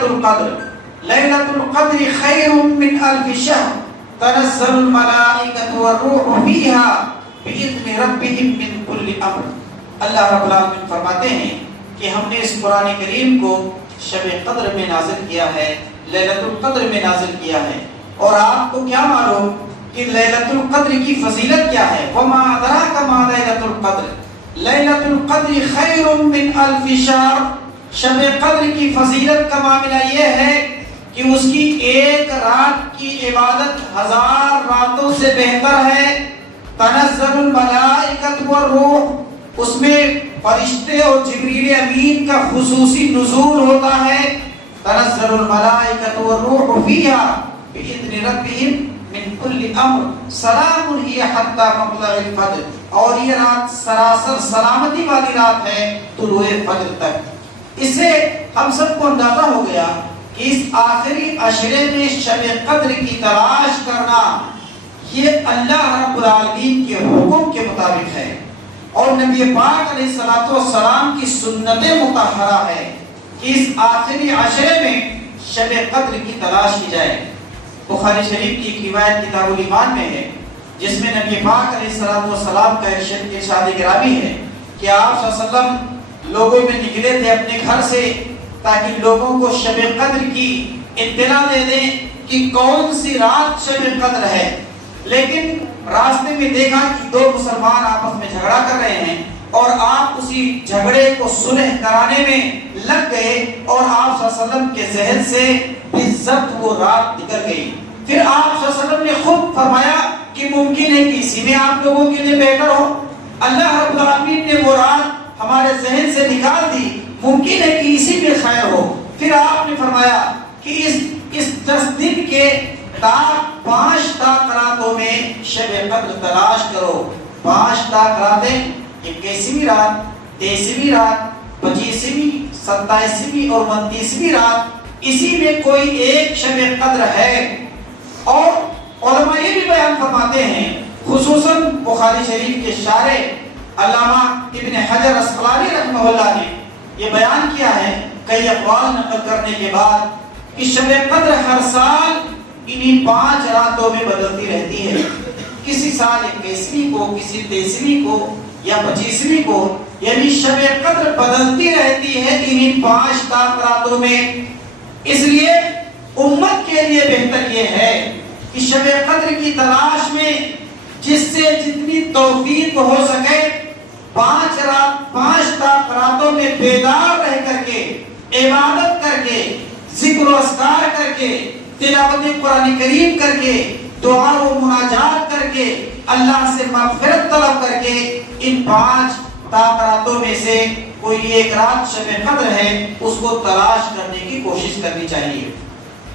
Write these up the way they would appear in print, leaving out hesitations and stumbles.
لیلۃ القدر لیلۃ القدر خیر من الف شہر تنزل الملائکۃ والروح فیہا بإذن ربہم من کل امر۔ اللہ رب العالمین فرماتے ہیں کہ ہم نے اس قرآن کریم کو شب قدر میں نازل کیا ہے، لیلۃ القدر میں نازل کیا ہے۔ اور آپ کو کیا معلوم کہ لیلۃ القدر کی فضیلت کیا ہے؟ وما ادراک ما لیلۃ القدر لیلۃ القدر خیر من الف شہر۔ شب قدر کی فضیلت کا معاملہ یہ ہے کہ اس کی ایک رات کی عبادت 1000 راتوں سے بہتر ہے۔ تنزل الملائکۃ والروح، اس میں فرشتے اور جبریل امین کا خصوصی نزول ہوتا ہے۔ تنزل الملائکۃ والروح فیہا بإذن ربہم من کل امر سلام ہی حتی مطلع الفجر۔ اور یہ رات سراسر سلامتی والی رات ہے طلوع فجر تک۔ اس سے ہم سب کو اندازہ ہو گیا کہ اس آخری عشرے میں شب قدر کی تلاش کرنا یہ اللہ رب العالمین کے حکم کے مطابق ہے، اور نبی پاک علیہ الصلوۃ والسلام کی سنت مطہرہ ہے کہ اس آخری عشرے میں شب قدر کی تلاش کی جائے۔ بخاری شریف کی ایک روایت کتاب الایمان میں ہے جس میں نبی پاک علیہ الصلوۃ والسلام کا ارشاد گرامی ہے کہ آپ صلی اللہ علیہ وسلم لوگوں میں نکلے تھے اپنے گھر سے تاکہ لوگوں کو شب قدر کی اطلاع دے دیں کہ کون سی رات شب قدر ہے، لیکن راستے میں دیکھا کہ 2 مسلمان آپس میں جھگڑا کر رہے ہیں اور آپ اسی جھگڑے کو صلح کرانے میں لگ گئے، اور آپ صلی اللہ علیہ وسلم کے ذہن سے بالضبط وہ رات نکل گئی۔ پھر آپ صلی اللہ علیہ وسلم نے خود فرمایا کہ ممکن ہے کہ اسی میں آپ لوگوں کے لیے بہتر ہو۔ اللہ رب العالمین نے وہ رات ہمارے ذہن سے نکال دی، ممکن ہے کہ اسی میں خیر ہو۔ پھر آپ نے فرمایا کہ اس 10 دن کے 5 راتوں میں شب قدر تلاش کرو۔ 5 راتیں، 21ویں رات، 23ویں رات، 25ویں، 27ویں اور 29ویں رات، اسی میں کوئی ایک شب قدر ہے۔ اور علماء یہ بھی بیان فرماتے ہیں، خصوصاً بخاری شریف کے شارح علامہ ابن حجر اسقلانی رحمہ اللہ نے یہ بیان کیا ہے کئی اقوال نقل کرنے کے بعد کہ شب قدر ہر سال انہی 5 راتوں میں بدلتی رہتی ہے۔ کسی سال 21ویں کو، کسی 23ویں کو یا 25ویں کو، یعنی شب قدر بدلتی رہتی ہے انہی 5 راتوں میں۔ اس لیے امت کے لیے بہتر یہ ہے کہ شب قدر کی تلاش میں جس سے جتنی توفیق ہو سکے 5 راتوں میں بیدار رہ کر کے، عبادت کر کے، ذکر و اذکار کر کے، تلاوت قرآن کریم کر کے، دعا و مناجات کر کے، اللہ سے مغفرت طلب کر کے، ان 5 راتوں میں سے کوئی ایک رات شب قدر ہے اس کو تلاش کرنے کی کوشش کرنی چاہیے۔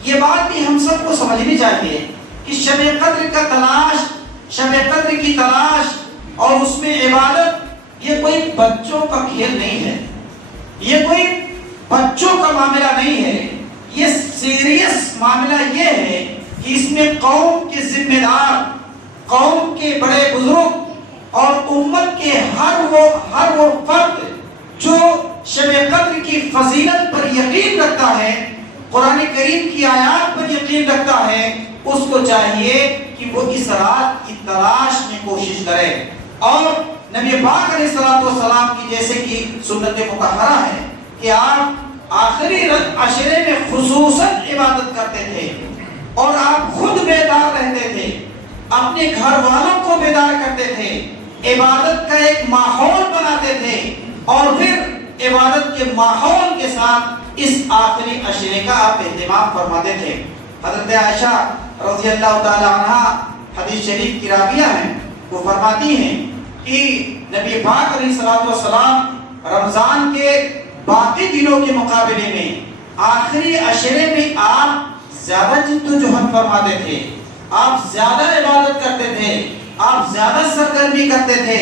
یہ بات بھی ہم سب کو سمجھنی چاہیے کہ شب قدر کا تلاش، شب قدر کی تلاش اور اس میں عبادت یہ کوئی بچوں کا کھیل نہیں ہے، یہ کوئی بچوں کا معاملہ نہیں ہے، یہ سیریس معاملہ یہ ہے کہ اس میں قوم کے ذمہ دار، قوم کے بڑے بزرگ اور امت کے ہر وہ فرد جو شب قدر کی فضیلت پر یقین رکھتا ہے، قرآن کریم کی آیات پر یقین رکھتا ہے، اس کو چاہیے کہ وہ اس رات کی تلاش میں کوشش کرے۔ اور نبی پاک علیہ الصلوۃ والسلام کی جیسے کہ سنت مطہرہ ہے کہ آپ آخری عشرے میں خصوصاً عبادت کرتے تھے، اور آپ خود بیدار رہتے تھے، اپنے گھر والوں کو بیدار کرتے تھے، عبادت کا ایک ماحول بناتے تھے، اور پھر عبادت کے ماحول کے ساتھ اس آخری عشرے کا آپ اہتمام فرماتے تھے۔ حضرت عائشہ رضی اللہ تعالی عنہا حدیث شریف کی راویہ ہیں، وہ فرماتی ہیں کہ نبی پاک علیہ الصلوۃ والسلام رمضان کے باقی دنوں کے مقابلے میں آخری عشرے میں آپ زیادہ جد و جہد فرماتے تھے، آپ زیادہ عبادت کرتے تھے، آپ زیادہ سرگرمی کرتے تھے،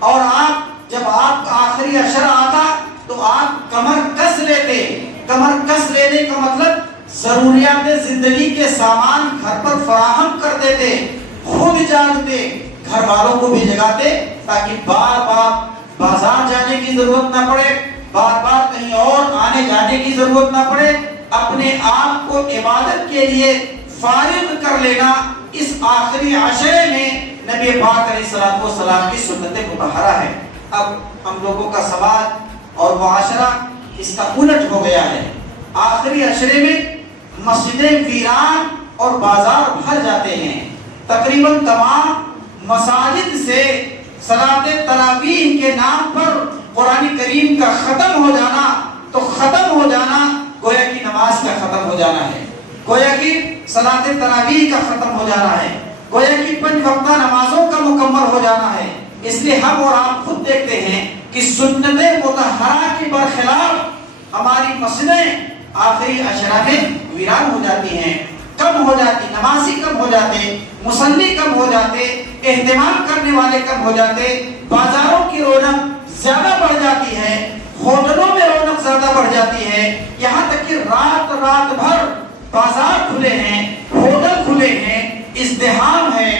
اور آپ جب آپ کا آخری عشرہ آتا تو آپ کمر کس لیتے۔ کمر کس لینے کا مطلب ضروریات زندگی کے سامان گھر پر فراہم کر دیتے، خود جاگتے، گھر والوں کو بھی جگاتے، تاکہ بار بار بازار جانے کی ضرورت نہ پڑے، بار بار کہیں اور آنے جانے کی ضرورت نہ پڑے، اپنے آپ کو عبادت کے لیے فارغ کر لینا اس آخری عشرے میں نبی پاک علیہ الصلوۃ والسلام کی سنت مطہرہ ہے۔ اب ہم لوگوں کا سماج اور معاشرہ اس کا الٹ ہو گیا ہے۔ آخری عشرے میں مسجدیں ویران اور بازار بھر جاتے ہیں۔ تقریباً تمام مساجد سے صلاۃ تراویح کے نام پر قرآن کریم کا ختم ہو جانا، تو ختم ہو جانا گویا کی نماز کا ختم ہو جانا ہے، گویا کی صلاۃ تراویح کا ختم ہو جانا ہے، گویا کی 5 وقتہ نمازوں کا مکمل ہو جانا ہے۔ اس لیے ہم اور آپ خود دیکھتے ہیں کہ سنت مطہرہ کے برخلاف ہماری مسجدیں آخری عشرہ میں ویران ہو جاتی ہیں، کم ہو جاتی، نمازی کم ہو جاتے، مصلی کم ہو جاتے، اہتمام کرنے والے کم ہو جاتے، بازاروں کی رونق زیادہ بڑھ جاتی ہے، ہوٹلوں میں رونق زیادہ بڑھ جاتی ہے، یہاں تک کہ رات بھر بازار کھلے ہیں، ہوٹل کھلے ہیں، ازدحام ہے،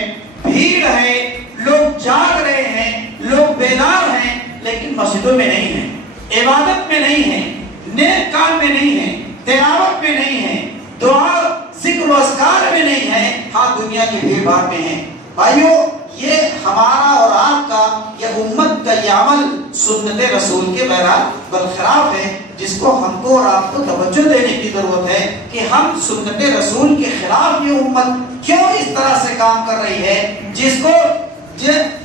بھیڑ ہے، لوگ جاگ رہے ہیں، لوگ بیدار ہیں، لیکن مسجدوں میں نہیں ہیں، عبادت میں نہیں ہیں، نیک کام میں نہیں ہیں، تلاوت میں نہیں ہیں، دعا ذکر و اذکار میں نہیں ہے، ہاں دنیا کی بھیڑ بھاڑ میں ہیں۔ بھائیو، یہ ہمارا اور آپ کا، یہ امت کا یہ عمل سنت رسول کے برخلاف ہے، جس کو ہم کو اور آپ کو توجہ دینے کی ضرورت ہے کہ ہم سنت رسول کے خلاف یہ امت کیوں اس طرح سے کام کر رہی ہے، جس کو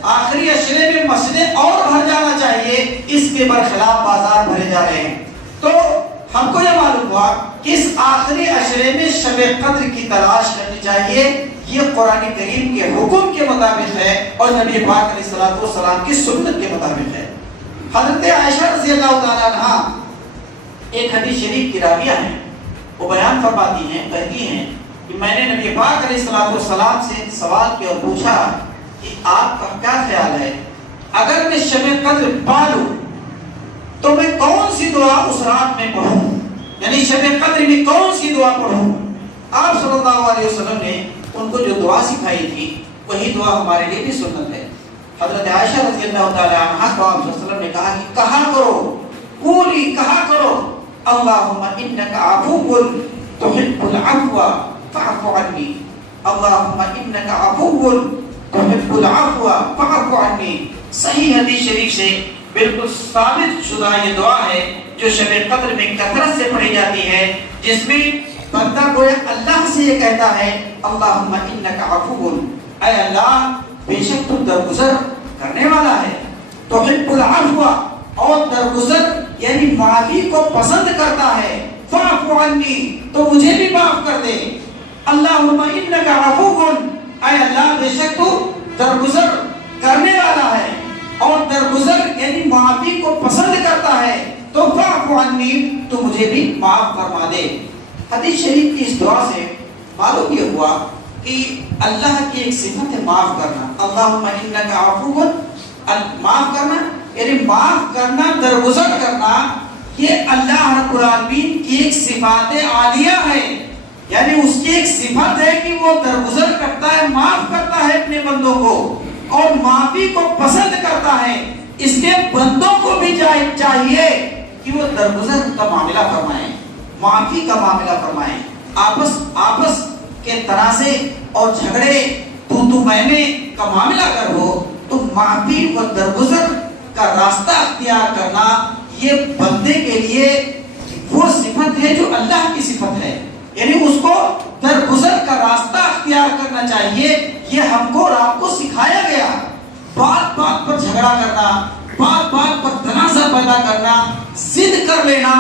آخری عشرے میں مسجدیں اور بھر جانا چاہیے، اس کے برخلاف بازار بھرے جا رہے ہیں۔ تو ہم کو یہ معلوم ہوا کہ اس آخری عشرے میں شب قدر کی تلاش کرنی چاہیے، یہ قرآن کریم کے حکم کے مطابق ہے اور نبی پاک علیہ الصلوۃ والسلام کی سنت کے مطابق ہے۔ حضرت عائشہ رضی اللہ تعالیٰ عنہا ایک حدیث شریف کی راویہ ہیں، وہ بیان فرماتی ہیں، کہتی ہیں کہ میں نے نبی پاک علیہ الصلوۃ والسلام سے سوال کیا اور پوچھا کہ آپ کا کیا خیال ہے، اگر میں شب قدر پالوں تو میں کون سی دعا اس رات میں پڑھوں، یعنی شب قدر میں کون سی دعا پڑھوں؟ آپ صلی اللہ علیہ وسلم نے ان کو جو دعا سکھائی تھی وہی دعا ہمارے لیے بھی سنت ہے۔ حضرت عائشہ رضی اللہ تعالی عنہا کو آپ صلی اللہ علیہ وسلم نے کہا کہ کہا کرو، قولی کہا کرو، اللہم انک عفو تحب العفو فاعف عنی، اللہم انک عفو تحب العفو فاعف عنی۔ صحیح حدیث شریف سے بالکل ثابت شدہ یہ دعا ہے جو شب قدر میں کثرت سے پڑھی جاتی ہے، جس میں بندہ گویا اللہ سے یہ کہتا ہے اللہم انک عفو، اے اللہ بے شک تو درگزر کرنے والا ہے، تحب العفو، اور درگزر یعنی معافی کو پسند کرتا ہے، فاعف عنی، تو مجھے بھی معاف کر دے، اللہم انک عفو، اے اللہ بے شک تو درگزر کرنے والا ہے اور درگزر یعنی معافی کو پسند کرتا ہے، تو فاعف عنی، تو مجھے بھی معاف فرما دے۔ حدیث شریف کی اس دعا سے معلوم یہ ہوا کہ اللہ کی ایک صفت ہے معاف کرنا، اللہم انک عفو، معاف کرنا یعنی معاف کرنا، درگزر کرنا، یہ اللہ رب العالمین کی ایک صفات عالیہ ہے، یعنی اس کی ایک صفت ہے کہ وہ درگزر کرتا ہے، معاف کرتا ہے اپنے بندوں کو اور معافی کو پسند کرتا ہے۔ اس کے بندوں کو بھی چاہیے کہ وہ درگزر کا معاملہ فرمائیں، معافی کا معاملہ فرمائیں، آپس کے تنازع اور جھگڑے تو میں کا معاملہ اگر ہو تو معافی و درگزر کا راستہ اختیار کرنا یہ بندے کے لیے وہ صفت ہے جو اللہ کی صفت ہے، یعنی اس کو درگزر کا راستہ اختیار کرنا چاہیے۔ یہ ہم کو اور آپ کو سکھایا گیا۔ بات بات پر جھگڑا کرنا، بات بات پر تنازع پیدا کرنا، ضد کر لینا،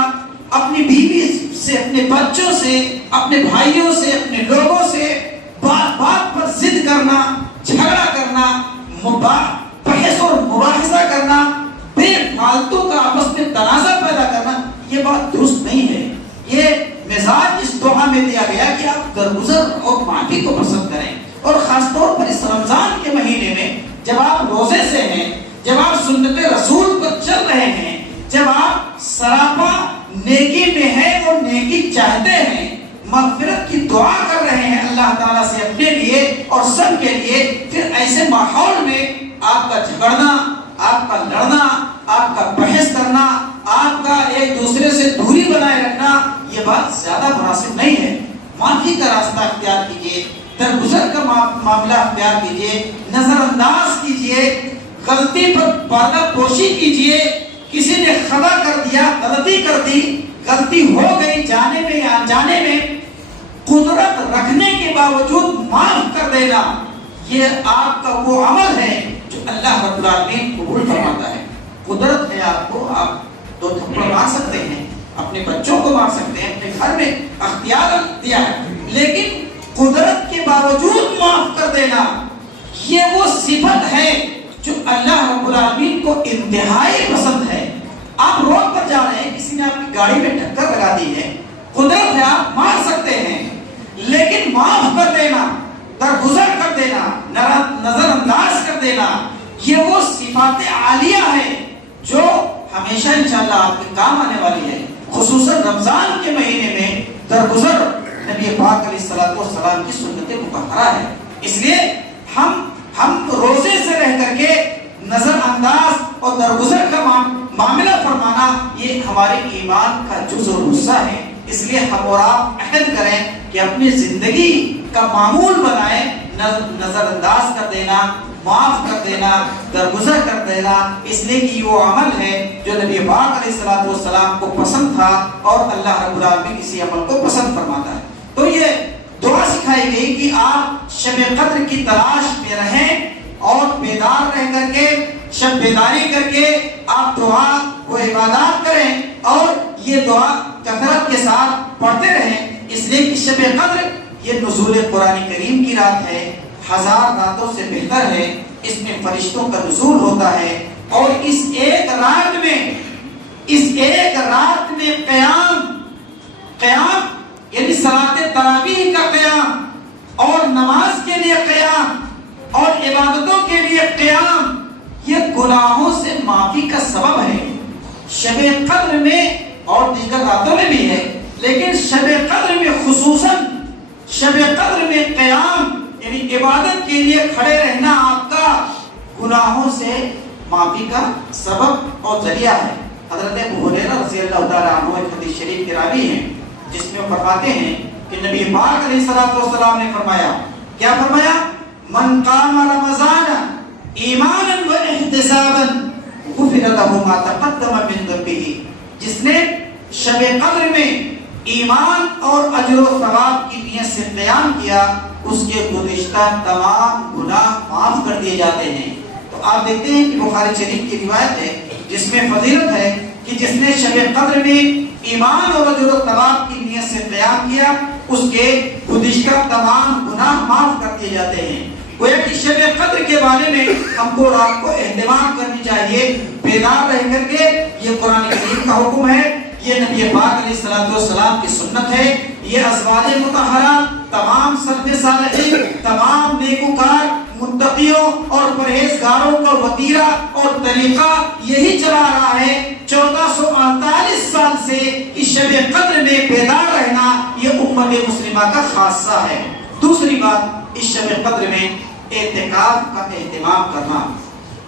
اپنی بیوی سے، اپنے بچوں سے، اپنے بھائیوں سے، اپنے لوگوں سے بات بات پر ضد کرنا، جھگڑا کرنا، بحث اور مباحثہ کرنا، بے فالتو کا آپس میں تنازع پیدا کرنا، یہ بات درست نہیں ہے۔ یہ مزاج اس دعا میں دیا گیا کہ آپ درگزر اور معافی کو پسند کریں، اور خاص طور پر اس رمضان کے مہینے میں جب آپ روزے سے ہیں، جب آپ سنت رسول پر چل رہے ہیں، جب آپ سراپا نیکی میں ہیں اور نیکی چاہتے ہیں، مغفرت کی دعا کر رہے ہیں اللہ تعالیٰ سے اپنے لیے اور سب کے لیے، پھر ایسے ماحول میں آپ کا جھگڑنا، آپ کا لڑنا، آپ کا بحث کرنا، آپ کا ایک دوسرے سے دوری بنائے رکھنا، یہ یہ بات زیادہ مناسب نہیں ہے. معافی کا راستہ اختیار کیجیے, درگزر کا معاملہ اختیار کیجیے, نظر انداز کیجیے, غلطی پر پردہ پوشی کیجیے. کسی نے خطا کر دیا, غلطی کر دی, غلطی ہو گئی جانے میں یا انجانے میں, قدرت رکھنے کے باوجود معاف کر دینا, یہ آپ کا وہ عمل ہے جو اللہ رب العالمین قبول فرماتا ہے. قدرت ہے آپ کو, آپ 2 تھپڑ مار سکتے ہیں, اپنے بچوں کو مار سکتے ہیں, اپنے گھر میں اختیار دیا ہے, لیکن قدرت کے باوجود معاف کر دینا یہ وہ صفت ہے جو اللہ رب العالمین کو انتہائی پسند ہے. آپ روڈ پر جا رہے ہیں, کسی نے آپ کی گاڑی میں ٹکر لگا دی ہے, قدرت ہے آپ مار سکتے ہیں, لیکن معاف کر دینا, درگزر کر دینا, نظر انداز کر دینا, یہ وہ صفات عالیہ ہے جو ہمیشہ انشاءاللہ آپ کے کام آنے والی ہے. خصوصاً رمضان کے مہینے میں درگزر نبی پاک علیہ الصلوۃ والسلام کی سنت مطہرہ ہے. اس لیے ہم روزے سے رہ کر کے نظر انداز اور درگزر کا معاملہ فرمانا یہ ہمارے ایمان کا جز اور حصہ ہے. اس لیے ہم اور آپ عہد کریں کہ اپنی زندگی کا معمول بنائیں نظر انداز کر دینا, معاف کر دینا, درگزر کر دینا, اس لیے کہ وہ عمل ہے جو نبی پاک علیہ الصلوۃ والسلام کو پسند تھا اور اللہ رب العالمین اسی عمل کو پسند فرماتا ہے. تو یہ دعا سکھائی گئی کہ آپ شب قدر کی تلاش میں رہیں اور بیدار رہ کر کے شب بیداری کر کے آپ دعا و عبادات کریں اور یہ دعا کثرت کے ساتھ پڑھتے رہیں. اس لیے کہ شب قدر یہ نزول قرآن کریم کی رات ہے, 1000 راتوں سے بہتر ہے. اس میں فرشتوں کا نزول ہوتا ہے اور اس ایک رات میں قیام یعنی صلاۃ تراویح کا قیام اور نماز کے لیے قیام اور عبادتوں کے لیے قیام یہ گناہوں سے معافی کا سبب ہے. شب قدر میں اور دیگر راتوں میں بھی ہے, لیکن شب قدر میں خصوصاً شب قدر میں قیام یعنی عبادت کے لیے کھڑے رہنا آپ کا گناہوں سے معافی کا سبب اور ذریعہ ہے. حضرت ابو ہریرہ رضی اللہ تعالیٰ عنہ ایک حدیث شریف کے راوی ہیں جس میں وہ فرماتے ہیں کہ نبی پاک علیہ الصلوۃ والسلام نے فرمایا, کیا فرمایا, من قام رمضان ایمانا و احتسابا غفر له ما تقدم من ذنبه, جس نے شب قدر میں ایمان اور اجر و ثواب کی نیت سے قیام کیا اس کے گزشتہ تمام گناہ معاف کر دیے جاتے ہیں. تو آپ دیکھتے ہیں کہ بخاری شریف کی روایت ہے جس میں فضیلت ہے کہ جس نے شب قدر میں ایمان اور اجر و ثواب کی نیت سے قیام کیا اس کے گزشتہ تمام گناہ معاف کر دیے جاتے ہیں. گویا کہ شب قدر کے بارے میں ہم کو رات کو اہتمام کرنی چاہیے, بیدار رہ کر کے. یہ قرآن کریم کا حکم ہے, یہ نبی پاک علیہ الصلوۃ والسلام کی سنت ہے. یہ ازواج مطہرات, تمام سلف صالحین, تمام نیکوکار متقیوں اور پرہیزگاروں کا وتیرہ اور طریقہ یہی چلا رہا ہے 1448 سال سے. اس شب قدر میں بیدار رہنا یہ امت مسلمہ کا خاصہ ہے. دوسری بات, اس شب قدر میں اعتکاف کا اہتمام کرنا.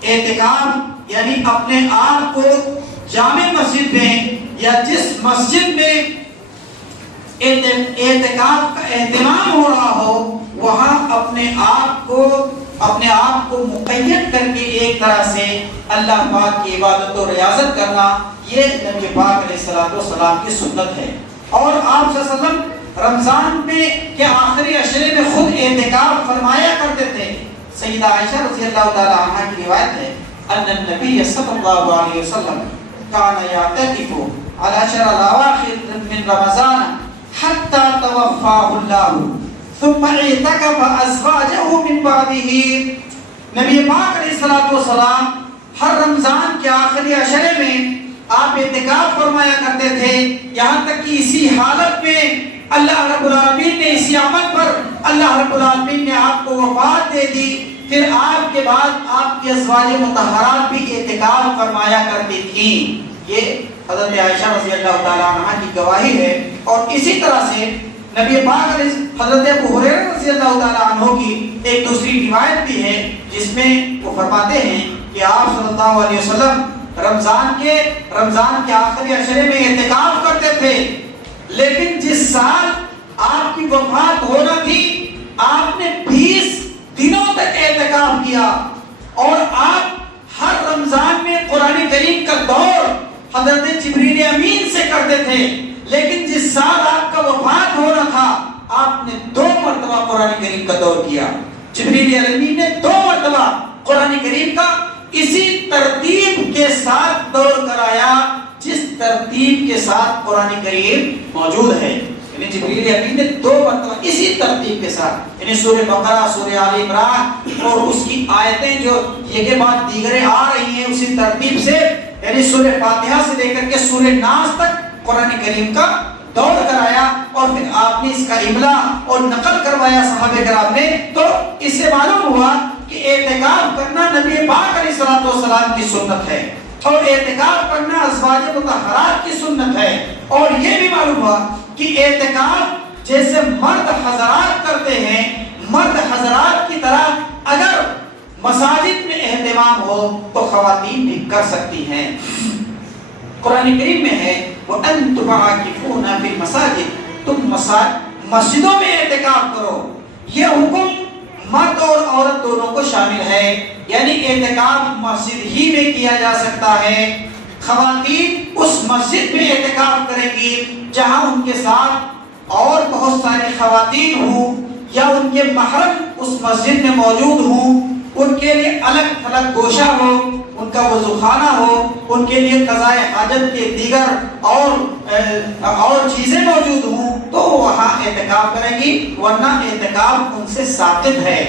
اعتکاف یعنی اپنے آپ کو جامع مسجد میں یا جس مسجد میں اعتکاف کا اہتمام ہو رہا ہو وہاں اپنے آپ کو مقید کر کے ایک طرح سے اللہ پاک کی عبادت و ریاضت کرنا, یہ نبی پاک علیہ الصلوۃ والسلام کی سنت ہے. اور آپ صلی اللہ علیہ وسلم رمضان میں کے آخری عشرے میں خود اعتکاف فرمایا کرتے تھے. سیدہ عائشہ رضی اللہ تعالی عنہا کی روایت ہے ان النبی صلی اللہ علیہ وسلم كان يعتكف على عشر الاواخر من رمضان حتى توفاه الله ثم اعتكف ازواجه من بعده. نبی پاک علیہ الصلوۃ والسلام ہر رمضان کے آخری عشرے میں آپ اعتکاف فرمایا کرتے تھے, یہاں تک کہ اسی حالت میں اللہ رب العالمین نے اسی عمل پر اللہ رب العالمین نے آپ کو وفات دے دی. پھر آپ کے بعد آپ کی ازواج مطہرات بھی اعتکاف فرمایا کرتی تھیں. یہ حضرت عائشہ رضی اللہ تعالیٰ عنہ کی گواہی ہے. اور اسی طرح سے نبی پاک علیہ حضرت ابو ہریرہ رضی اللہ تعالیٰ عنہ کی ایک دوسری روایت بھی ہے جس میں وہ فرماتے ہیں کہ آپ صلی اللہ علیہ وسلم رمضان کے آخری عشرے میں اعتکاف کرتے تھے, لیکن جس سال آپ کی وفات ہونا تھی آپ نے 20 دنوں تک اعتکاف کیا، اور آپ ہر رمضان میں قرآن کریم کا دور حضرت جبریل امین سے کرتے تھے، لیکن جس سال آپ کا وفات ہونا تھا آپ نے 2 مرتبہ قرآن کریم کا دور کیا۔ جبریل امین نے 2 مرتبہ قرآن کریم کا اسی ترتیب کے ساتھ دور کرایا جس ترتیب کے ساتھ قرآن کریم موجود ہے۔ یعنی جبریل امین نے 2 مرتبہ اسی ترتیب کے ساتھ، یعنی سورہ بقرہ، سورہ آل عمران اور اس کی آیتیں جو یہ کے بعد دیگریں آ رہی ہیں اسی ترتیب سے، یعنی سورہ فاتحہ سے لے کر کے سورہ ناس تک قرآن کریم کا دور کرایا، اور پھر آپ نے اس کا املا اور نقل کروایا صحابہ کرام نے۔ تو اس سے معلوم ہوا کہ اعتکاف کرنا نبی پاک علیہ الصلوۃ والسلام کی سنت ہے، اور اعتکاف کرنا ازواج مطہرات کی سنت ہے۔ اور یہ بھی معلوم ہوا کہ اعتکاف جیسے مرد حضرات کرتے ہیں، مرد حضرات کی طرح اگر مساجد میں اہتمام ہو تو خواتین بھی کر سکتی ہیں۔ قرآن کریم میں ہے وَأَنْتُمْ عَاكِفُونَ فِي الْمَسَاجِدِ، تم مسجدوں میں اعتکاف کرو۔ یہ حکم مرد اور عورت دونوں کو شامل ہے، یعنی اعتکاف مسجد ہی میں کیا جا سکتا ہے۔ خواتین اس مسجد میں اعتکاف کریں گی جہاں ان کے ساتھ اور بہت سارے خواتین ہوں، یا ان کے محرم اس مسجد میں موجود ہوں، ان کے لیے الگ تھلگ گوشہ ہو، ان کا وضو خانہ ہو، ان کے لیے قضاء حاجت کے دیگر اور چیزیں موجود ہوں، تو وہاں اعتکاف کریں گی، ورنہ اعتکاف ان سے ساقط ہے۔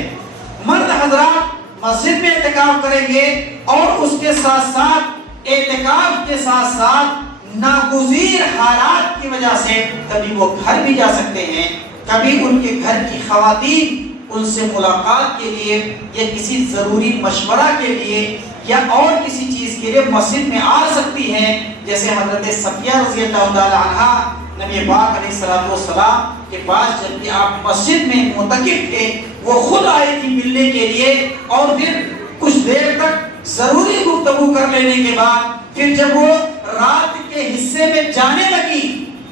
مرد حضرات مسجد میں اعتکاف کریں گے، اور اس کے ساتھ ساتھ اعتکاف کے ساتھ ساتھ ناگزیر حالات کی وجہ سے کبھی وہ گھر بھی جا سکتے ہیں، کبھی ان کے گھر کی خواتین ان سے ملاقات کے لیے یا کسی ضروری مشورہ کے لیے یا اور کسی چیز کے لیے مسجد میں آ سکتی ہیں، جیسے حضرت صفیہ رضی اللہ تعالی عنہا نبی پاک علیہ السلام کے پاس جب کہ آپ مسجد میں معتکف تھے، وہ خود آئی تھی ملنے کے لیے، اور پھر کچھ دیر تک ضروری گفتگو کر لینے کے بعد پھر جب وہ رات کے حصے میں جانے لگی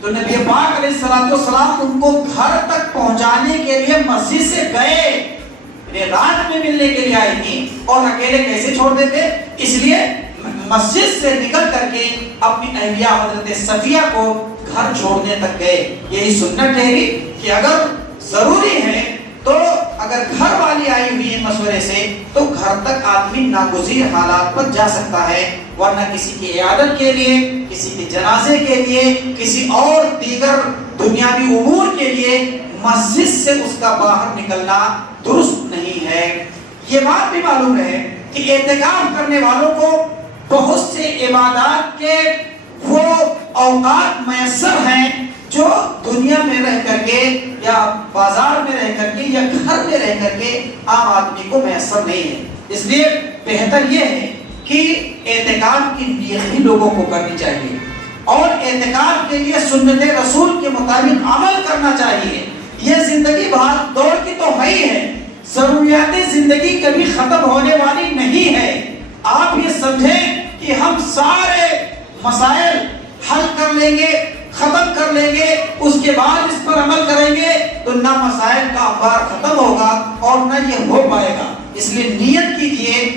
تو نبی پاک علیہ السلام ان کو گھر تک پہنچانے کے لیے مسجد سے گئے۔ رات میں ملنے کے لیے آئی تھی اور اکیلے کیسے چھوڑ دیتے، اس لیے مسجد سے نکل کر کے اپنی اہلیہ حضرت صفیہ کو گھر چھوڑنے تک گئے۔ یہی سنت ٹھہری کہ اگر ضروری ہے تو اگر گھر والی آئی ہوئی ہے مشورے سے تو گھر تک آدمی ناگزیر حالات پر جا سکتا ہے، ورنہ کسی کی عیادت کے لیے، کسی کے جنازے کے لیے، کسی اور دیگر دنیاوی امور کے لیے مسجد سے اس کا باہر نکلنا درست نہیں ہے۔ یہ بات بھی معلوم ہے کہ اعتکاف کرنے والوں کو بہت سے عبادات کے وہ اوقات میسر ہیں جو دنیا میں رہ کر کے یا بازار میں رہ کر کے یا گھر میں رہ کر کے عام آدمی کو میسر نہیں ہے۔ اس لیے بہتر یہ ہے کہ اعتکاف کی نیت بھی لوگوں کو کرنی چاہیے، اور اعتکاف کے لیے سنت رسول کے مطابق عمل کرنا چاہیے۔ یہ زندگی بھاگ دوڑ کی تو ہے ہی ہے، ضروریات زندگی کبھی ختم ہونے والی نہیں ہے۔ آپ یہ سمجھیں کہ ہم سارے مسائل حل کر لیں گے، ختم کر لیں گے، اس کے بعد اس پر عمل کریں گے تو نہ مسائل کا انبار ختم ہوگا اور نہ یہ ہو پائے گا۔ اس لیے نیت کیجئے،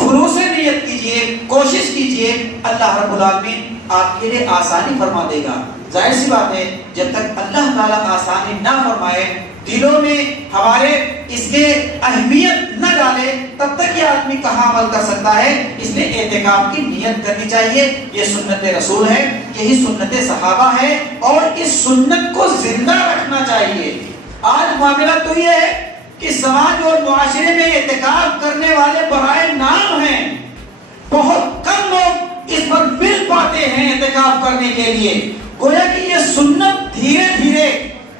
خلوص نیت کیجئے، کوشش کیجئے، اللہ رب العالمین آپ کے لیے آسانی فرما دے گا۔ ظاہر سی بات ہے جب تک اللہ تعالیٰ آسانی نہ فرمائے، دلوں میں ہمارے اس کے اہمیت نہ ڈالے، تب تک یہ آدمی کہاں عمل کر سکتا ہے۔ اس لیے اعتکاف کی نیت کرنی چاہیے، یہ سنت رسول ہے، یہی سنت صحابہ ہے، اور اس سنت کو زندہ رکھنا چاہیے۔ آج معاملہ تو یہ ہے کہ سماج اور معاشرے میں اعتکاف کرنے والے برائے نام ہیں، بہت کم لوگ اس پر مل پاتے ہیں اعتکاف کرنے کے لیے۔ گویا کہ یہ سنت دھیرے دھیرے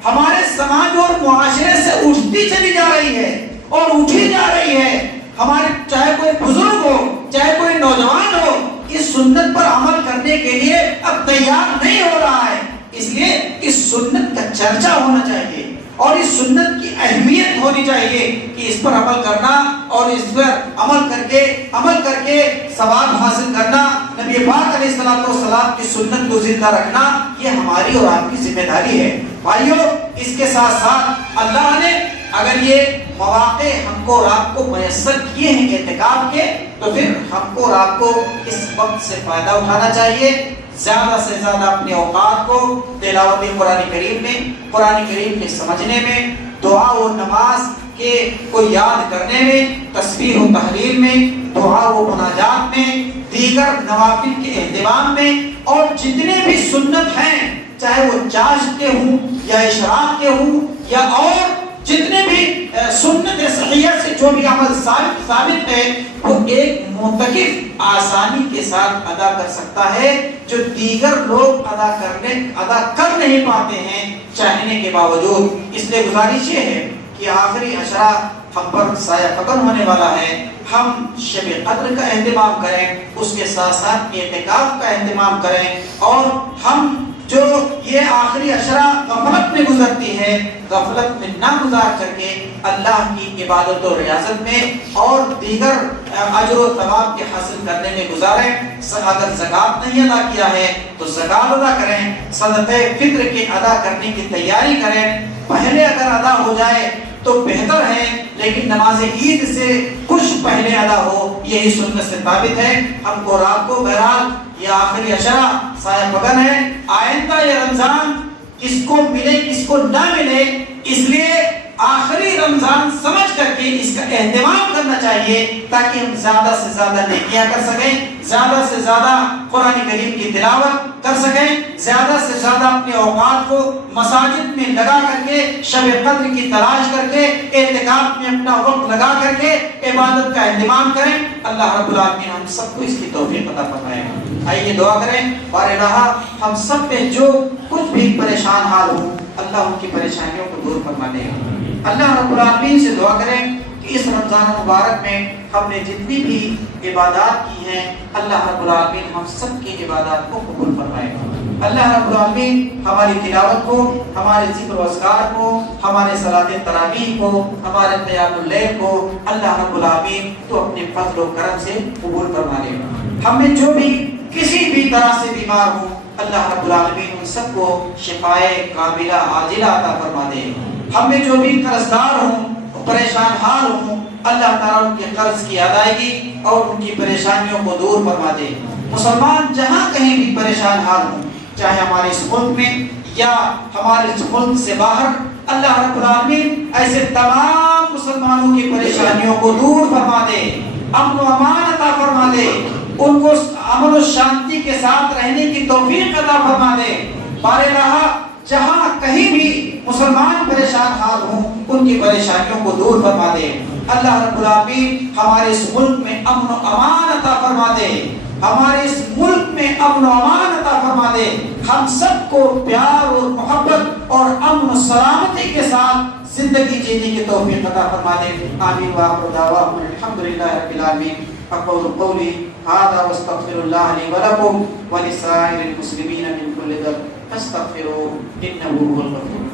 ہمارے سماج اور معاشرے سے اٹھتی چلی جا رہی ہے اور اٹھی جا رہی ہے۔ ہمارے چاہے کوئی بزرگ ہو، چاہے کوئی نوجوان ہو، اس سنت پر عمل کرنے کے لیے اب تیار نہیں ہو رہا ہے۔ اس لیے اس سنت کا چرچا ہونا چاہیے، اور اس سنت کی اہمیت ہونی چاہیے کہ اس پر عمل کرنا اور اس پر عمل کر کے ثواب حاصل کرنا، نبی پاک علیہ السلام کی سنت کو زندہ رکھنا، یہ ہماری اور آپ کی ذمہ داری ہے۔ بھائیو، اس کے ساتھ ساتھ اللہ نے اگر یہ مواقع ہم کو اور آپ کو میسر کیے ہیں اعتکاف کے، تو پھر ہم کو اور آپ کو اس وقت سے فائدہ اٹھانا چاہیے، زیادہ سے زیادہ اپنے اوقات کو تلاوت قرآن کریم میں، قرآن کریم کے سمجھنے میں، دعا و نماز کے کو یاد کرنے میں، تسبیح و تحلیل میں، دعا و مناجات میں، دیگر نوافل کے اہتمام میں، اور جتنے بھی سنت ہیں چاہے وہ چاشت کے ہوں یا اشراق کے ہوں یا اور جتنے بھی سنت صحیحہ سے جو بھی عمل ثابت ہے، وہ ایک معتکف آسانی کے ساتھ ادا کر سکتا ہے جو دیگر لوگ ادا کر نہیں پاتے ہیں چاہنے کے باوجود۔ اس لیے گزارش یہ ہے کہ آخری عشرہ ہم پر سایہ قدم ہونے والا ہے، ہم شب قدر کا اہتمام کریں، اس کے ساتھ ساتھ اعتکاف کا اہتمام کریں، اور ہم جو یہ آخری عشرہ غفلت میں گزرتی ہے، غفلت میں نہ گزار کر کے اللہ کی عبادت و ریاضت میں اور دیگر اجر و ثواب کے حاصل کرنے میں گزاریں۔ اگر زکوٰۃ نہیں ادا کیا ہے تو زکوٰۃ ادا کریں، صدقہ فطر کے ادا کرنے کی تیاری کریں، پہلے اگر ادا ہو جائے تو بہتر ہے، لیکن نماز عید سے کچھ پہلے ادا ہو، یہی سنت سے ثابت ہے۔ ہم کو رات کو بہرحال یہ آخری عشرہ سایہ پگن ہے، آئندہ یہ رمضان کس کو ملے کس کو نہ ملے، اس لیے آخری رمضان سمجھ کر کے اس کا اہتمام کرنا چاہیے تاکہ ہم زیادہ سے زیادہ نیکیاں کر سکیں، زیادہ سے زیادہ قرآن کریم کی تلاوت کر سکیں، زیادہ سے زیادہ اپنے اوقات کو مساجد میں لگا کر کے شب قدر کی تلاش کر کے اعتکاف میں اپنا وقت لگا کر کے عبادت کا اہتمام کریں۔ اللہ رب العالمین ہم سب کو اس کی توفیق عطا فرمائے۔ آئیے دعا کریں، اور الہ ہم سب پہ جو کچھ بھی پریشان حال ہو اللہ ان کی پریشانیوں کو دور فرما دے۔ اللہ رب العالمین سے دعا کریں کہ اس رمضان مبارک میں ہم نے جتنی بھی عبادات کی ہیں اللہ رب العالمین ہم سب کی عبادات کو قبول فرمائے۔ اللہ رب العالمین ہماری تلاوت کو، ہمارے ذکر و اذکار کو، ہمارے صلاۃ تراویح کو، ہمارے قیام اللیل کو اللہ رب العالمین تو اپنے فضل و کرم سے قبول فرما لے۔ ہم میں جو بھی کسی بھی طرح سے بیمار ہوں اللہ رب العالمین ان سب کو شفائے کاملہ عاجلہ عطا فرما دے۔ ہم میں جو بھی قرض دار ہوں، پریشان حال ہوں، اللہ تعالیٰ ان کے قرض کی ادائیگی اور ان کی پریشانیوں کو دور فرما دے۔ مسلمان جہاں کہیں بھی پریشان حال ہوں، چاہے ہمارے اس ملک میں یا ہمارے اس ملک سے باہر، اللہ رب العالمین ایسے تمام مسلمانوں کی پریشانیوں کو دور فرما دے، امن و امان عطا فرما دے، ان کو امن و شانتی کے ساتھ رہنے کی توفیق عطا فرما دے۔ بارے رہا جہاں کہیں بھی مسلمان پریشان حال ہوں ان کی پریشانیوں کو دور فرما دے۔ اللہ رب العالمین ہمارے اس ملک میں امن و امان عطا فرما دے، ہمارے اس ملک میں امن و امان عطا فرما دے، ہم سب کو پیار اور محبت اور امن و سلامتی کے ساتھ زندگی جینے کی توفیق عطا فرما دے۔ آمین وآخر دعواہم الحمدللہ رب العالمین۔ اقول قولی ھذا واستغفر اللہ لی ولکم ولسائر المسلمین من کل ذنب فاستغفروہ انہ هو الغفور